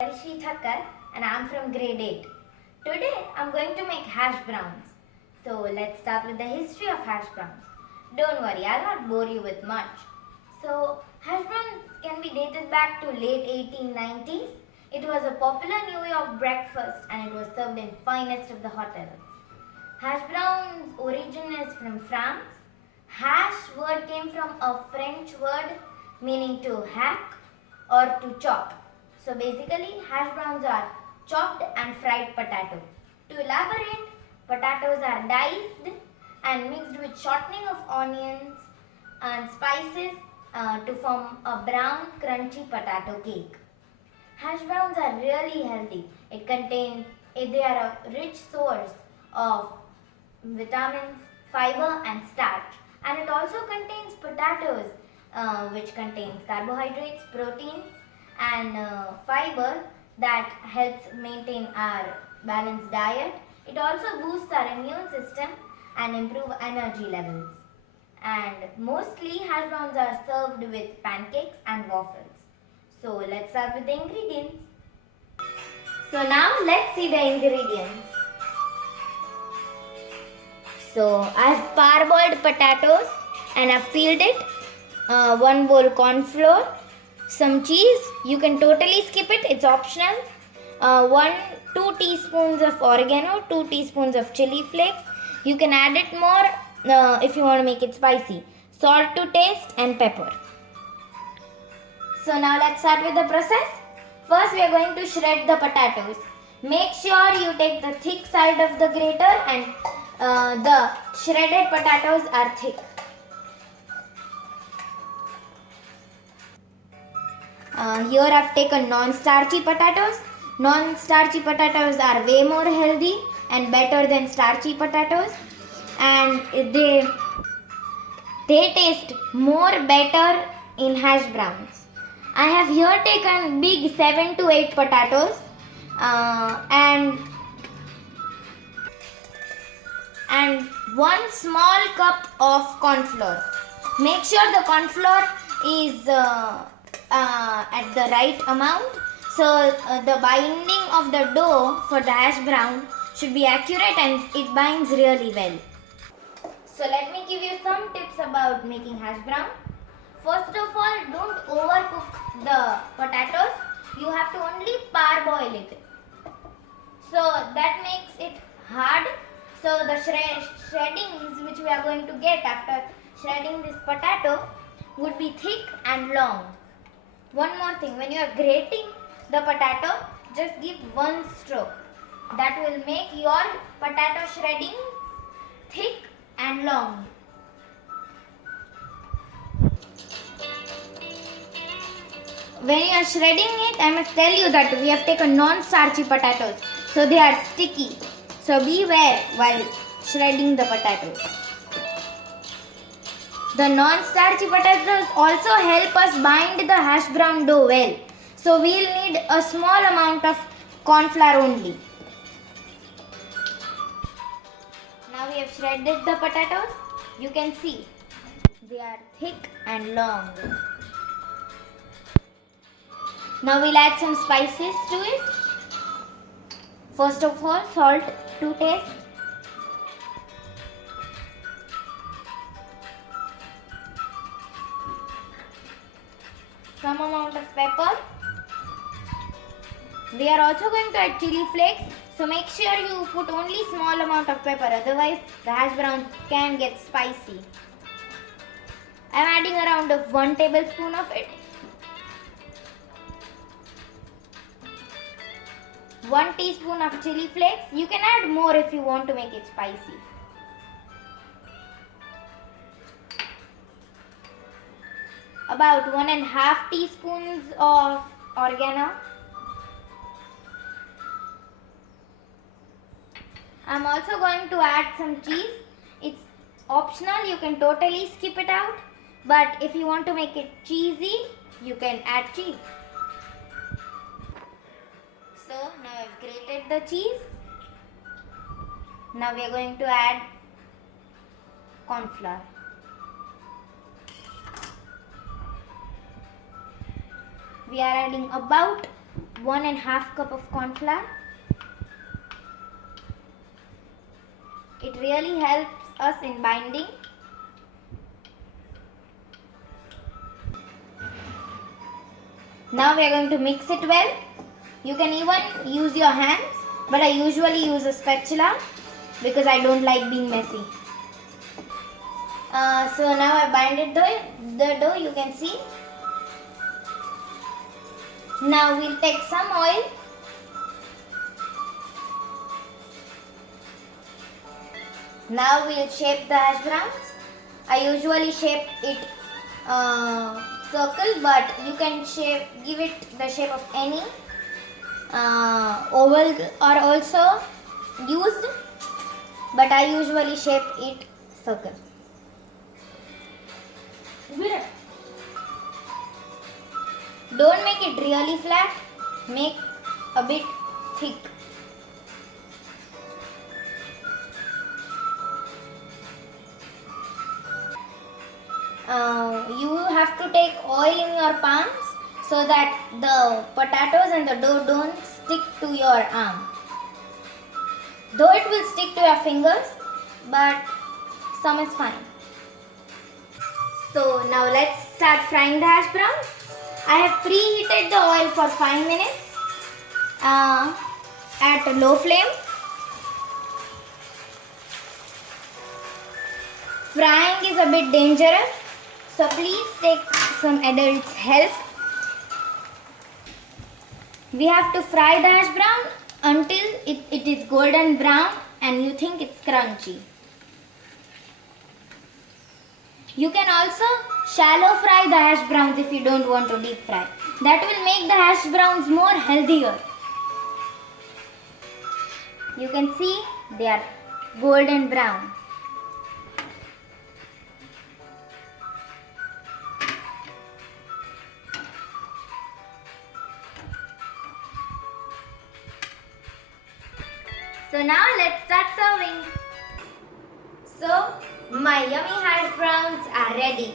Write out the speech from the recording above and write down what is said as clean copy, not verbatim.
Rishi Thakkar and I'm from grade 8. Today I'm going to make hash browns. So let's start with the history of hash browns. Don't worry, I'll not bore you with much. So hash browns can be dated back to late 1890s. It was a popular New York breakfast and it was served in finest of the hotels. Hash browns origin is from France. Hash word came from a French word meaning to hack or to chop. So basically, hash browns are chopped and fried potato. To elaborate, potatoes are diced and mixed with shortening of onions and spices to form a brown, crunchy potato cake. Hash browns are really healthy. They are a rich source of vitamins, fiber, and starch, and it also contains potatoes, which contains carbohydrates, proteins, and fiber that helps maintain our balanced diet. It also boosts our immune system and improve energy levels. And mostly hash browns are served with pancakes and waffles. So let's start with the ingredients. So now let's see the ingredients. So I have parboiled potatoes and I've peeled it. 1 bowl corn flour, some cheese. You can totally skip it, it's optional. 2 teaspoons of oregano, 2 teaspoons of chili flakes. You can add it more if you want to make it spicy. Salt to taste and pepper. So now let's start with the process. First we are going to shred the potatoes. Make sure you take the thick side of the grater and the shredded potatoes are thick. Here I have taken non-starchy potatoes. Non-starchy potatoes are way more healthy and better than starchy potatoes, and they taste more better in hash browns. I have here taken big 7 to 8 potatoes and 1 small cup of corn flour. Make sure the corn flour is at the right amount. So the binding of the dough for the hash brown should be accurate and it binds really well. So let me give you some tips about making hash brown. First of all, don't overcook the potatoes. You have to only parboil it. So that makes it hard. So the shreddings which we are going to get after shredding this potato would be thick and long. One more thing, when you are grating the potato, just give 1 stroke. That will make your potato shredding thick and long. When you are shredding it, I must tell you that we have taken non-starchy potatoes, so they are sticky. So beware while shredding the potatoes. The non-starchy potatoes also help us bind the hash brown dough well. So we will need a small amount of corn flour only. Now we have shredded the potatoes. You can see they are thick and long. Now we'll add some spices to it. First of all, salt to taste. Some amount of pepper. We are also going to add chili flakes. So make sure you put only small amount of pepper, otherwise the hash browns can get spicy. I am adding around 1 tablespoon of it. 1 teaspoon of chili flakes. You can add more if you want to make it spicy. About 1.5 teaspoons of oregano. I'm also going to add some cheese. It's optional, you can totally skip it out. But if you want to make it cheesy, you can add cheese. So now I've grated the cheese. Now we are going to add corn flour. We are adding about 1.5 cup of corn flour. It really helps us in binding. Now we are going to mix it well. You can even use your hands, but I usually use a spatula because I don't like being messy. So now I binded the dough, you can see. Now we'll take some oil. Now we'll shape the hash browns. I usually shape it circle, but you can give it the shape of any oval are also used, but I usually shape it circle. Don't make it really flat, make a bit thick. You have to take oil in your palms so that the potatoes and the dough don't stick to your arm. Though it will stick to your fingers, but some is fine. So now let's start frying the hash browns. I have preheated the oil for 5 minutes at a low flame. Frying is a bit dangerous, so please take some adult's help. We have to fry the hash brown until it is golden brown and you think it's crunchy. You can also shallow fry the hash browns if you don't want to deep fry. That will make the hash browns more healthier. You can see they are golden brown. So now let's start serving. So my yummy hash browns are ready.